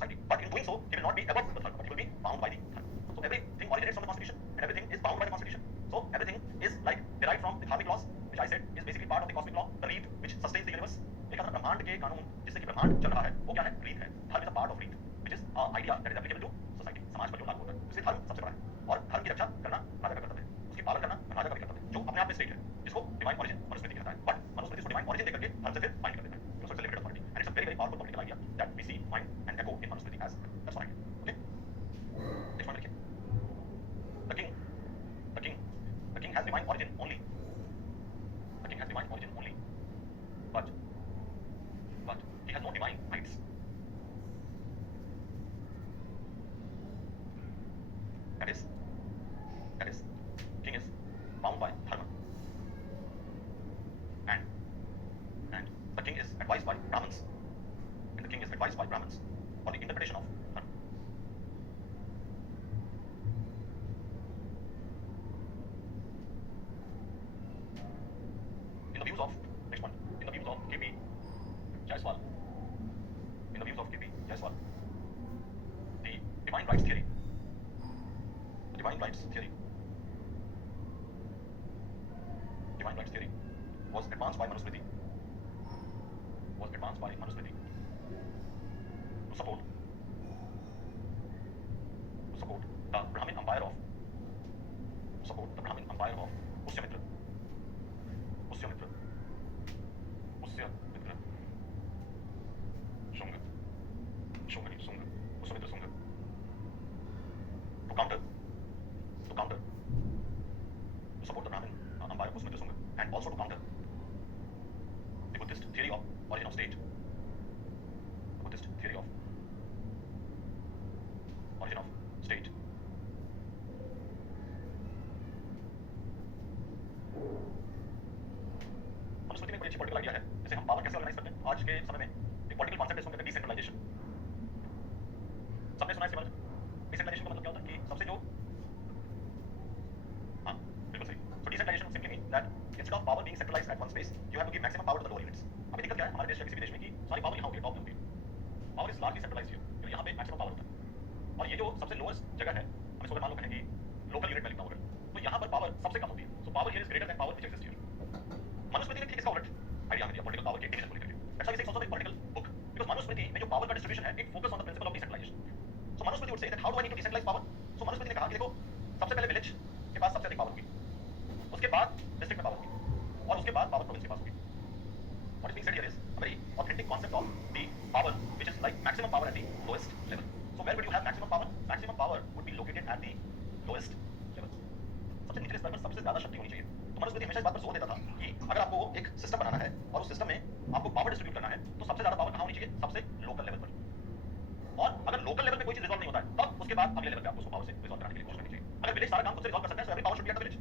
society. But in doing so, he will not be above the third, but he will be bound by the third. So everything originates from the constitution, and everything is bound by the constitution. So everything is like derived from the dharmic laws, which I said is basically part of the cosmic law, the reed which sustains the universe. एक अगर ब्रह्मांड के कानून जिससे कि ब्रह्मांड चल रहा है, वो क्या है? रीत है. धर्म इज अ पार्ट ऑफ रीत, which is an idea that is applicable to society. समाज पर जो लागू होता है, इसलिए धर्म सबसे बड़ा है. और धर्म की रक्षा करना राजा का कर्तव्य है, उसकी पालन करना राजा का भी कर्तव्य है, जो अपने आप में स्टेट है, जिसको डिवाइन ओरिजिन मनुस्मृति कहता है. बट मनुस्मृति इसको डिवाइन ओरिजिन देकर के धर्म से फिर बाइंड कर देता है. So it's a limited authority, and it's a very very powerful political idea that we see find and echo in Manusmriti as that's right. Okay. Next one, the king has divine origin only. The king has divine origin only, but he has no divine rights. That is, king is bound by dharma, and the king is advised by Brahmins, on the interpretation of dharma. In the views of K.P. Jaiswal, the divine rights theory was advanced by Manusmriti to support the Brahmin empire of Pushyamitra, Shunga, to counter to support the Brahmin empire of Pushyamitra Shunga, and also to counter the Buddhist theory of origin of state. Manusmriti में कोई अच्छी political idea है, जैसे हम power कैसे organise करते हैं. आज के समय में एक पॉलिटिकल कॉन्सेप्ट है, इसको कहते हैं डिसेंट्रलाइजेशन. सबने सुना है इसके बारे में. डिसेंट्रलाइजेशन का मतलब क्या होता है कि सबसे जो हाँ बिल्कुल सही. So decentralisation simply mean that instead of power being centralised at one space, you have to give maximum power to the lower units. अभी दिक्कत क्या है हमारे देश या किसी भी देश में कि सारी पावर यहाँ होती है, टॉप में होती है. Power is largely centralised here, क्योंकि यहाँ पे मैक्सिमम पावर होता है. और ये जो सबसे लोएस्ट जगह है, हम इसको मान लो कहें कि लोकल यूनिट में लिखता हूँ, तो यहाँ पर पावर सबसे कम होती है. So power here is greater than power which exist here. Manusmriti ने ठीक इसका उलट आइडिया हमें दिया पॉलिटिकल पावर के डिवीजन को लेकर. That's why it's also a political book, because Manusmriti में जो पावर का डिस्ट्रीब्यूशन है, it focus on the principle of decentralisation. So Manusmriti would say that how do I need to decentralise power. So Manusmriti ने कहा कि देखो, सबसे पहले विलेज के पास सबसे अधिक पावर होगी, उसके बाद डिस्ट्रिक्ट में पावर होगी, और उसके बाद पावर प्रोविंस के पास होगी. What is being said here is a very authentic concept of the power which is like maximum power at the lowest level. So where would you have maximum power? Maximum power would be located at the lowest level. सबसे निचले स्तर पर सबसे ज्यादा शक्ति होनी चाहिए. तो मनुस्मृति हमेशा इस बात पर जोर देता था कि अगर आपको एक सिस्टम बनाना है और उस सिस्टम में आपको पावर डिस्ट्रीब्यूट करना है, तो सबसे ज्यादा पावर कहां होनी चाहिए? सबसे लोकल लेवल पर. और अगर लोकल लेवल पे कोई चीज रिजॉल्व नहीं होता है, तब उसके बाद अगले लेवल पे आपको उसको पावर से रिजॉल्व कराने के लिए कोशिश करनी चाहिए. अगर विलेज सारा काम खुद से रिजॉल्व कर सकता है, so every power should be at the village.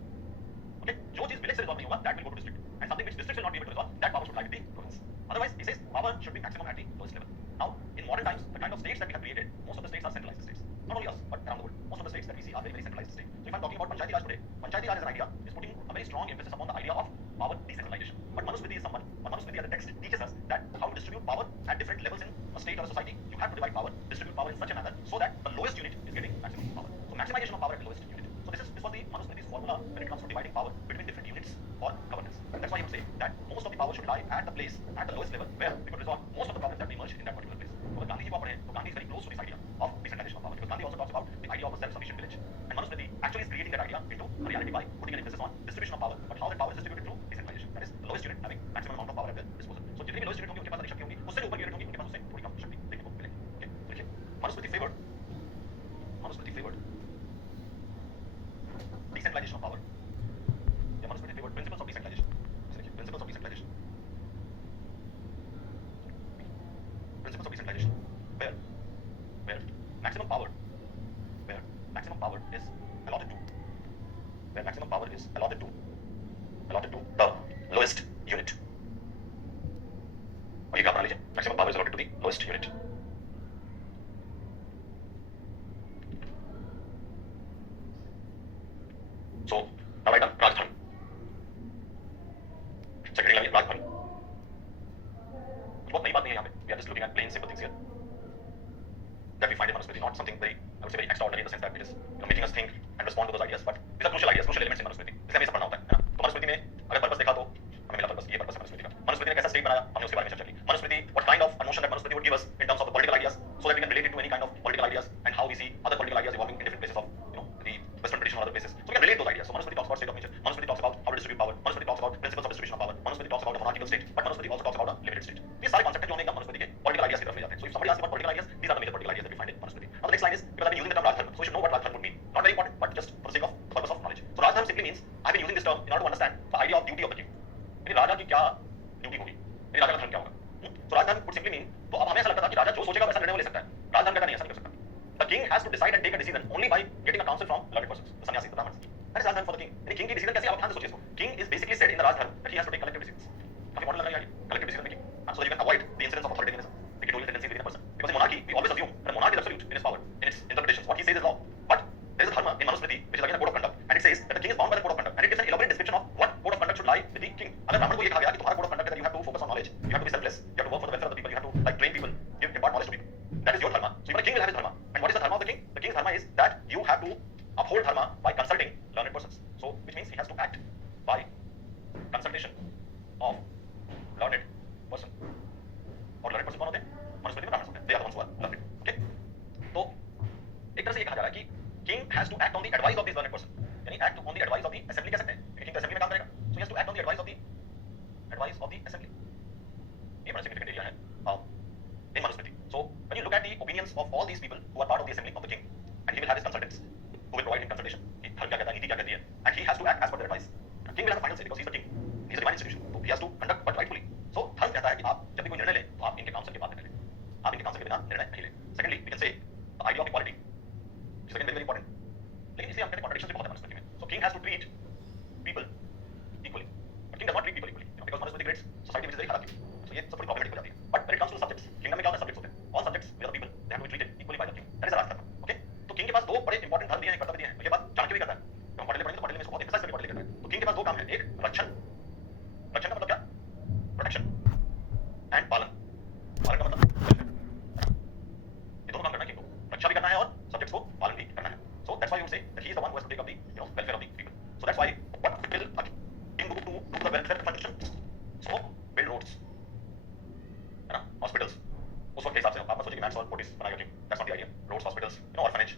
Okay, जो चीज विलेज से रिजॉल्व नहीं होगा, that will go to district, and something which district will not be able to resolve, that power should lie with the province. Otherwise, he says power should be maximum at the lowest level. Now, in modern times, the kind of states that we have created, most of the states are centralized states. Not only us, but around the world. Most of the states that we see are very, very centralized states. So if I'm talking about Panchayati Raj today, Panchayati Raj as an idea is putting a very strong emphasis upon the idea of power decentralization. But Manusmriti is someone, or Manusmriti as a text teaches us that how to distribute power at different levels in a state or a society. You have to divide power, distribute power in such a manner so that the lowest unit is getting maximum power. So maximization of power at the lowest unit. So this was the Manusmriti's formula when it comes to dividing power between different units for governance. And that's why he would say that most of the power should lie at the place, at the lowest level, where we could resolve most of the problems that emerge in that particular place. So when Gandhi ji ko padhe, so Gandhi is very close to this idea of decentralization of power, because Gandhi also talks about the idea of a self-sufficient village. And Manusmriti actually is creating that idea into a reality by putting an emphasis on distribution of power, but how that power is distributed through decentralization. That is the lowest unit having maximum amount of power at their disposal. So जितनी भी lowest unit होंगी उनके पास अधिक शक्ति होगी, उससे ऊपर unit होंगी उनके पास उससे थोड़ी कम शक्ति देखने को मिलेगी. Okay, तो देखिए Manusmriti favored decentralization of power. Yeah, Manusmriti favored principles of decentralization. देखिए principles of decentralization. Principles of decentralization where maximum power is allotted to the lowest unit. और ये क्या बना लीजिए, maximum power is allotted to the lowest unit. So now write down Rajdhani. Secondary level Rajdhani. बहुत नई बात नहीं है यहाँ पे. We are just looking at plain simple things here. that we find in Manusmriti, not something very, I would say, very extraordinary in the sense that it is making us think and respond to those ideas, but these are crucial ideas, crucial elements in Manusmriti. इसलिए हमें ये सब पढ़ना होता है ना? तो मनुस्मृति में अगर पर्पस देखा तो हमें मिला पर्पस, ये पर्पस है मनुस्मृति का। मनुस्मृति ने कैसा स्टेट बनाया, हमने उसके बारे में चर्चा की। Manusmriti, what kind of a notion that Manusmriti would give us in terms of the political ideas, so that we can relate it to any kind of political ideas and how we see other political ideas evolving in different places of, the Western tradition or other places. So we can relate those ideas. So Manusmriti talks about state of nature. Manusmriti talks about how to distribute power. Manusmriti talks about principles of distribution of power. Manusmriti talks about a monarchical state, but Manusmriti also talks about a limited state. ये सारे concepts हैं जो हमें एकदम मनुस्मृति के political ideas की तरफ ले जाते हैं. So if somebody asks about political ideas, these are the major political ideas that we find in Manusmriti. Now the next line is, because I've been using the term Rajadharma, so we should know what Rajadharma would mean. Not very important, but just for the sake of the purpose of knowledge. So Rajadharma simply means I've been using this term in order to understand the idea of duty of the king. यानी राजा की क्या duty होगी, यानी राजा का धर्म क्या होगा. So Rajadharma would simply mean, तो अब हमें ऐसा लगता था कि राजा जो सोचेगा वैसा निर्णय वो ले सकता है. Rajadharma का नहीं ऐसा नहीं कर सकता. The king has to decide and take a decision only by getting a counsel from learned persons, the sannyasi, the brahmins. That is Rajadharma for the king. यानी king की decision कैसे, आप ध्यान से सोचिए इसको. King is basically said in the Rajadharma that he has to take collective decisions. काफी model लग रहा है यार, collective decision making. So that you can avoid the incidence of authoritarianism, dictatorial tendency within a person. Because in monarchy, we always assume that a monarch is absolute in its power, in its interpretations. What he says is law. But there is a dharma in Manusmriti, which is again a code of conduct, and it says that the king is bound by the code of conduct, and it gives an elaborate description of what code of conduct should lie with the king. अगर ब्राह्मण को ये कहा गया कि तुम्हारा code of conduct है that you have to focus on knowledge, you have to be selfless, you have to work for the welfare of the people, you have to like train people, you impart knowledge to people. That is your dharma. So even a king will have his dharma. And what is the dharma of the king? The king's dharma is that you have to uphold dharma by consulting learned persons. So which means he has to act by consultation of learned person. और learned person कौन होते हैं? मनुस्मृति में ब्राह्मण होते हैं. They are the ones who are learned. Okay? तो एक तरह से ये कहा जा रहा है कि king has to act on the advice of this learned person. यानी act on the advice of the assembly कह सकते हैं. क्योंकि king तो assembly में काम करेगा. So he has to act on the advice of the assembly. ये बड़ा significant area है in Manusmriti. So when you look at the opinions of all these people who are part of the assembly of the king, and he will have his consultants who will provide him consultation. कि धर्म क्या कहता है, नीति क्या कहती है, and he has to act as per their advice. King will have a final say because he is the king. He is a divine institution. So he has to conduct but rightfully. So धर्म कहता है कि आप जब भी कोई निर्णय लें तो आप इनके काउंसिल के बाद निर्णय लें. आप इनके काउंसिल के बिना निर्णय नहीं लें. Secondly, we can say the idea of equality, which is again very very important. लेकिन इसलिए हम कहते हैं contradictions भी बहुत है मनुस्मृति में. So king has to treat people equally, but king does not treat people equally, because Manusmriti creates society which is very hierarchical. So ये सब बड़ी problematic हो जाती है. But when it comes to the subjects, kingdom में क्या होता है, subjects होते हैं. All subjects, we are the people, they have to be treated equally by the king. That is the Rajadharma. Okay? तो king के पास दो बड़े इंपॉर्टेंट धर्म दिए हैं, कर्तव्य दिए हैं. तो ये बात जान के भी करता है. तो हम पढ़ने पढ़ेंगे तो पढ़ने में इसको बहुत emphasize करके पढ़ने करता है. तो king के पास दो काम है. एक रक्षण, रक्षण का मतलब क्या? प्रोटेक्शन, एंड पालन. पालन का मतलब welfare. ये दोनों काम करना है king को. रक्षा भी करना है और subjects को पालन भी करना है. So that's why you would say that he is the one who has to take up the welfare of the people. So that's why what will a king do to the welfare function? So build roads, है ना, hospitals. उस वक्त के हिसाब से आप मत सोचिए कि मैक्स और फोर्टिस बनाएगा king. That's not the idea. Roads, hospitals, orphanage,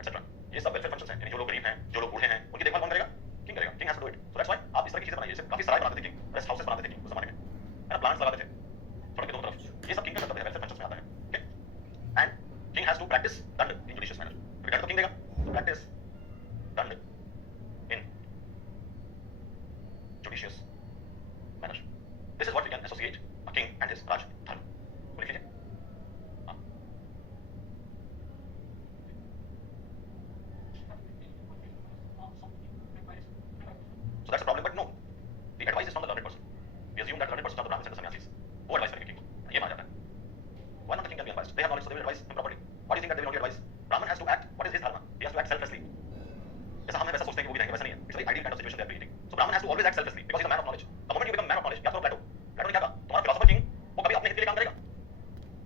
etc. ये सब welfare functions हैं. यानी जो लोग गरीब हैं, जो लोग बूढ़े हैं, उनकी देखभाल कौन करेगा? king करेगा. King has to do it. So that's why आप इस तरह की चीजें बनाइए. जैसे काफी सराय बनाते थे king, रेस्ट हाउसेस बनाते थे king उस जमाने में, है ना, प्लांट्स लगाते थे सड़क के दोनों तरफ. ये सब king का कर्तव्य है, welfare functions में आता है. Okay? And king has to practice dand in judicious manner. दंड तो king देगा. So practice dand in judicious manner. This is what we can associate a king and his Raj Dharma. लिख लीजिए. So that's a problem, but no. The advice is from the learned person. We assume that learned persons are the brahmins and the sannyasis. वो advice करेंगे king को. ये माना जाता है. Why not the king can be unbiased? They have knowledge, so they will advise him properly. Why do you think that they will not give advice? Brahman has to act. What is his dharma? He has to act selflessly. जैसा हम वैसा सोचते हैं कि वो भी रहेंगे, वैसा नहीं है. It's a very ideal kind of situation they are creating. So Brahman has to always act selflessly because he's a man of knowledge. The moment you become a man of knowledge, याद करो प्लेटो. प्लेटो ने क्या कहा? तुम्हारा philosopher king वो कभी अपने हित के लिए काम करेगा.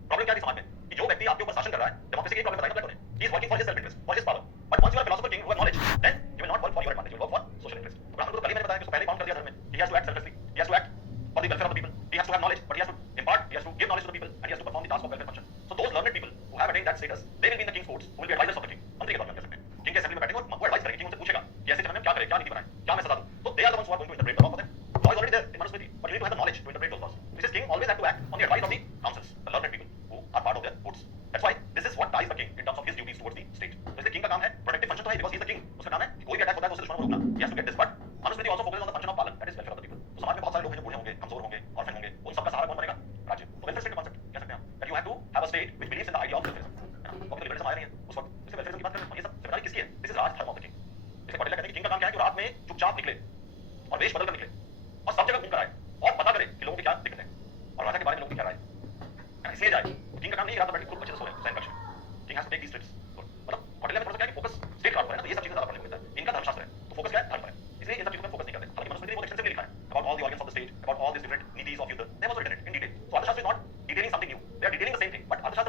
प्रॉब्लम क्या थी समाज में कि जो व्यक्ति आपके ऊपर शासन कर रहा है, डेमोक्रेसी की प्रॉब्लम बताई प्लेटो ने. He is working for his self interest, for his power. But once you are a philosopher king who have knowledge, then you will not work for your advantage. You will work for social interest. तो ब्राह्मण को तो कल ही मैंने बताया कि उसको पहले काउंट कर दिया धर्म में. He has to act selflessly. He has to act for the welfare of the people. He has to have knowledge, but he has to impart, he has to give knowledge to the people, and he has to perform the task of welfare function. So those learned people who have attained that status, they will be in the king's courts, who will be advisors of the king. मंत्री के तौर पर कह सकते हैं. king के assembly में बैठेंगे और वो एडवाइस करेंगे. king उनसे पूछेगा कि ऐसे समय में क्या करें, क्या नीति बनाएं, क्या मैं सजा दूं. तो they are the ones who are going to interpret the law for them. Law is already there in Manusmriti, but you need to have the knowledge to interpret those laws. This is king always have to act on the advice of the councils, the learned people who are part of their courts. That's why this is what ties the king in terms of his duties towards the state. तो इसलिए king का काम है protective function तो है because he is the king. उसका काम है कि कोई भी अटैक होता है तो उसे दुश्मनों को रोकना. He has to get this, but Manusmriti also focuses on the function of palan, that is welfare of the people. तो समाज में बहुत सारे लोग हैं जो बूढ़े होंगे, कमजोर होंगे, ऑर्फन होंगे, उन सबका सहारा कौन बनेगा? राज्य. तो welfare state का concept कह सकते हैं that you have to have a state which believes in the idea of welfareism. है ना? तो liberalism आया नहीं है उस वक्त. इसलिए welfareism की बात करें. ये सब जिम्मेदारी किसकी है? This is Raj Dharma of the king. इसलिए पटेल कहते हैं कि king का काम क्या है कि रात में चुपचाप निकले और वेश बदल कर निकले और सब जगह घूम कर आए और पता करे कि लोगों की क्या दिक्कत है और राजा के बारे में लोगों की क्या राय है. इसलिए जाए. king का काम नहीं है रात में बैठ के खूब अच्छे से सोए सैन पक्ष में. king has to take these trips. मतलब पटेल में थोड़ा सा क्या है कि फोकस स्टेट रात पर है ना, तो ये सब चीजें ज्यादा पढ़ने को मिलता है. इनका धर्मशास्त्र है तो फोकस क्या है? धर्म पर है. इसलिए इन सब चीजों पर फोकस नहीं करते. हालांकि मनुस्मृति ने बहुत एक्सटेंसिवली लिखा है about all the organs of the state, about all these different needs of Yudha. They have also written it in detail. So Arthashastra is not detailing something new. They are detailing the same thing, but Arthashastra